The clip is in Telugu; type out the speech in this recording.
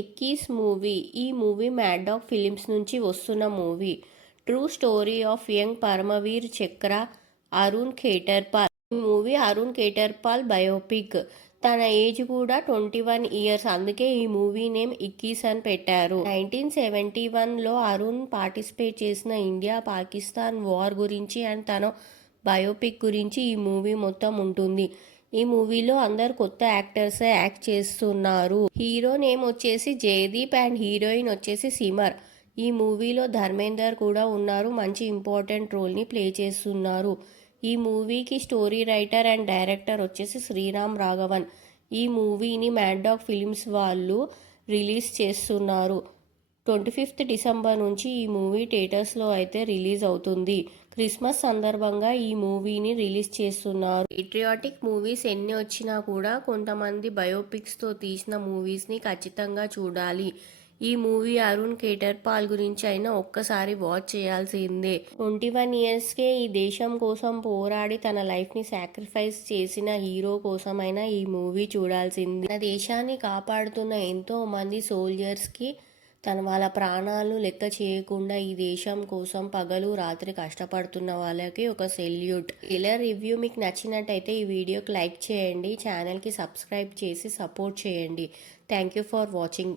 ఎక్కీస్ మూవీ. ఈ మూవీ మ్యాడ్ ఫిలిమ్స్ నుంచి వస్తున్న movie. True story of young Param Vir చక్ర, అరుణ్ ఖేటర్పాల్. ఈ మూవీ అరుణ్ ఖేటర్పాల్ బయోపిక్. తన ఏజ్ కూడా 21 ఇయర్స్. అందుకే ఈ మూవీ నేమ్ ఇక్కీస్ అని పెట్టారు. 1971లో అరుణ్ పార్టిసిపేట్ చేసిన ఇండియా పాకిస్తాన్ వార్ గురించి అండ్ తన బయోపిక్ గురించి ఈ మూవీ మొత్తం ఉంటుంది. ఈ మూవీలో అందరు కొత్త యాక్టర్సే యాక్ట్ చేస్తున్నారు. హీరో నేమ్ వచ్చేసి జయదీప్ అండ్ హీరోయిన్ వచ్చేసి సిమర్. ఈ మూవీలో ధర్మేందర్ కూడా ఉన్నారు. మంచి ఇంపార్టెంట్ రోల్ని ప్లే చేస్తున్నారు. ఈ మూవీకి స్టోరీ రైటర్ అండ్ డైరెక్టర్ వచ్చేసి శ్రీరామ్ రాఘవన్. ఈ మూవీని మ్యాడ్ ఫిలిమ్స్ వాళ్ళు రిలీజ్ చేస్తున్నారు. 25th డిసెంబర్ నుంచి ఈ మూవీ థియేటర్స్లో అయితే రిలీజ్ అవుతుంది. క్రిస్మస్ సందర్భంగా ఈ మూవీని రిలీజ్ చేస్తున్నారు. పేట్రియాటిక్ మూవీస్ ఎన్ని వచ్చినా కూడా కొంతమంది బయోపిక్స్తో తీసిన మూవీస్ని ఖచ్చితంగా చూడాలి. ఈ మూవీ అరుణ్ ఖేటర్పాల్ గురించి అయినా ఒక్కసారి వాచ్ చేయాల్సిందే. 21 ఇయర్స్కే ఈ దేశం కోసం పోరాడి తన లైఫ్ని సాక్రిఫైస్ చేసిన హీరో కోసమైనా ఈ మూవీ చూడాల్సింది. మన దేశాన్ని కాపాడుతున్న ఎంతో మంది సోల్జర్స్కి వాళ్ళ ప్రాణాలు లెక్క చేయకుండా ఈ దేశం కోసం పగలు రాత్రి కష్టపడుతున్న వాళ్ళకి ఒక సెల్యూట్. ఇలా రివ్యూ మీకు నచ్చినట్టయితే ఈ వీడియోకి లైక్ చేయండి, ఛానల్కి సబ్స్క్రైబ్ చేసి సపోర్ట్ చేయండి. Thank you for watching.